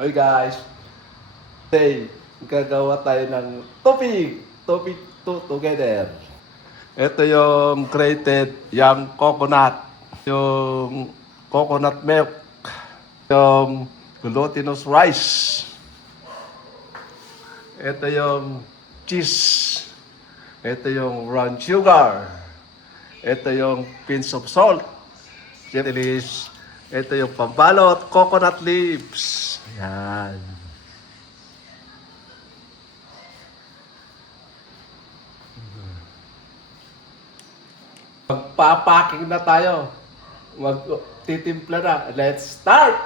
Hi guys, today gagawa tayo ng topic two together. Ito yung grated young coconut, yung coconut milk, yung glutinous rice. Ito yung cheese. Ito yung brown sugar. Ito yung pinch of salt. Chilies. Ito yung pambalot, coconut leaves. Yan. Magpapaking na tayo. Magtitimpla na. Let's start!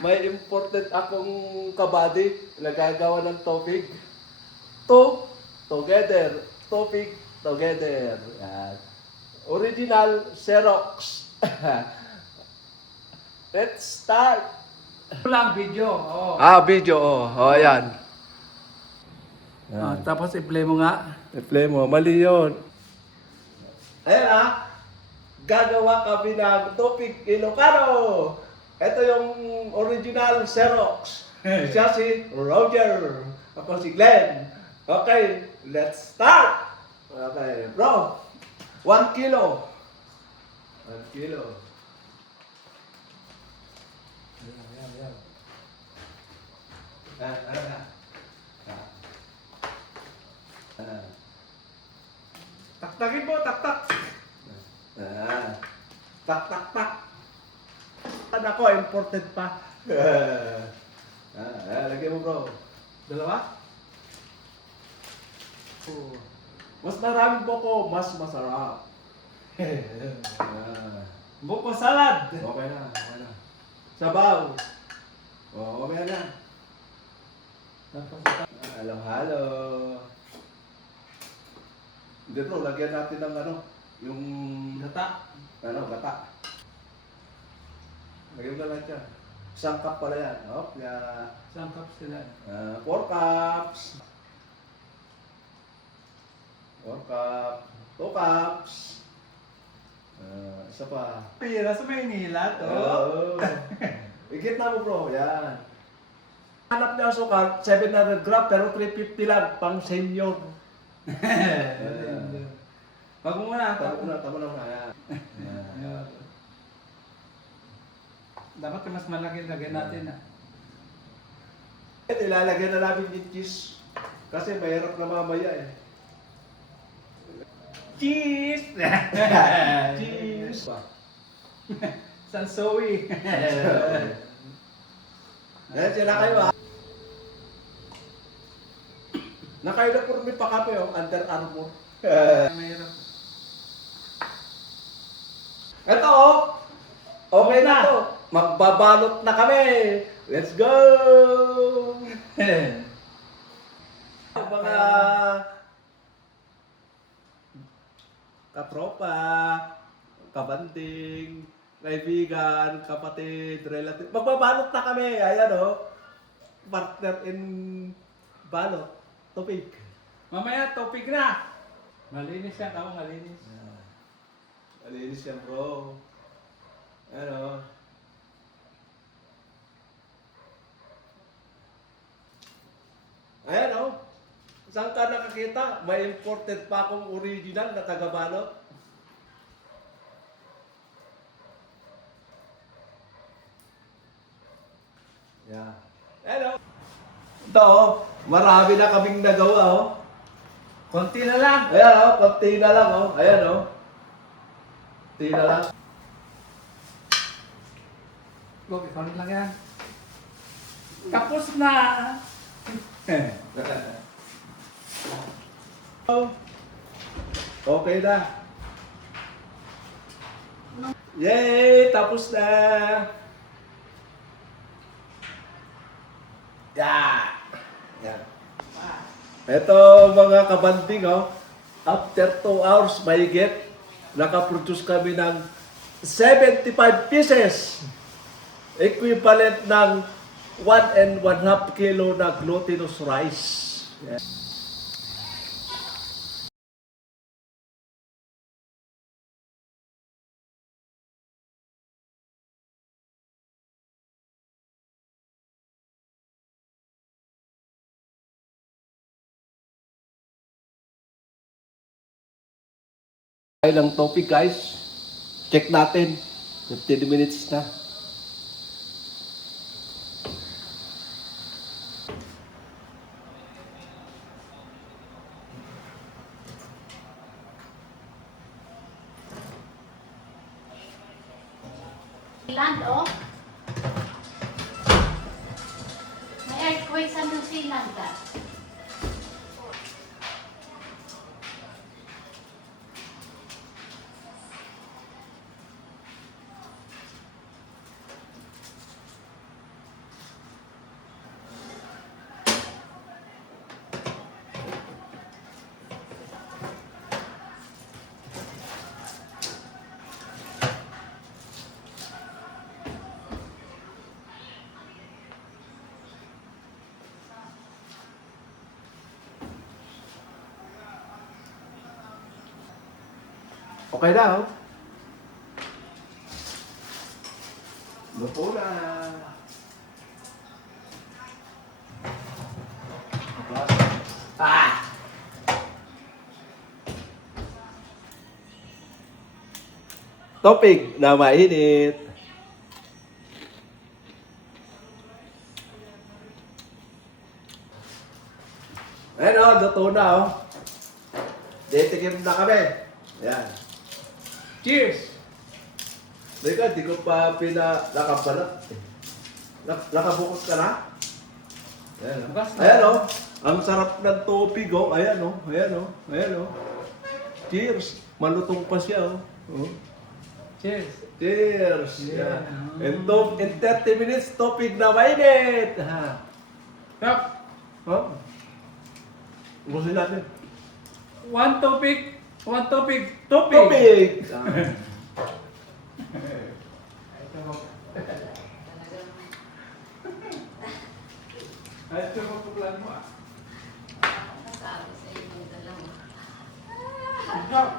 May important akong kabady na gagawa ng topic. Together. Topic together. Yan. Original Xerox. Let's start! Ito lang video. Oh. Video. Ayan. Tapos i-play mo nga. I-play mo. Mali yun. Ayan gagawa kami ng topic Ilocano. Ito yung original Xerox. Siya si Roger. Ako si Glenn. Okay, let's start. Okay, bro. 1 kilo. 1 kilo. Ayan. Taktakin mo, taktak. Tak. Ano ko, imported pa. Lagyan mo bro. Dalawa? Mas maraming buko, mas masarap. Buko salad. Okay na. Sabaw. Okay na. Halo. Hindi bro, lagyan natin ng yung Gata. gata. Lagyan mo na lang dyan. Isang cup pala yan. Isang cup sila. 4 cups. 4 cup. 2 cups. Isa pa. Pira sa Maynila to. Igit na mo bro. Yan. Hanap niya sukal, 700 gram pero 350 lang pang senior. Wag mo muna. Tama na. Yan. Dapat mas malaki lagyan natin. Ilalagyan na namin yung cheese. Kasi mahirap na mamaya eh. Cheese! Cheese! Sansoy. Yan sila kayo Naka-uniform pa kami Under Armour. Mahirap. Ito okay na to. Magbabalot na kami. Let's go! Mga katropa, kabanding, kaibigan, kapatid, relative. Magbabalot na kami. Ayan partner in balot. Topic. Mamaya topic na. Malinis yan ako, malinis. Malinis yan bro. Ayan Saan ka nakakita? May imported pa akong original na taga-balot. Yeah. Hello. Ito marami na kaming nagawa Konti na lang. Ayan konti na lang Ayan konti na lang. Okay, konti lang yan. Tapos na. Okay na. Yay! Tapos na! Yan. Ito mga kabanding after 2 hours mahigit, nakaproduce kami ng 75 pieces. Equivalent ng 1.5 kilo na glutinous rice. Yes. Ay lang topic guys. Check natin. 15 minutes na. Land, oh. May earthquake sa New Zealand, ah. Okay na, oh. Luto na. Ah! Topic na mainit. Ayan, oh. Luto na, oh. Detikim na kami. Ayan. Cheers! Teka, di ko pa nakabalat. Nakabukas ka na? Ayan, Bukas na. ayan oh. Ang sarap ng tubig oh. Ayan oh. Ayan oh. Ayan oh. Cheers. Malutong pa siya oh. Oh. Cheers! Cheers. Yeah. Yeah. In 30 minutes, tubig na mainit. Ha. Stop! Oh. Ubusin natin. One topic! Topic! Tubig! Ay, ito mo plan mo ah. Nasabi sa inyong dalawa. Stop!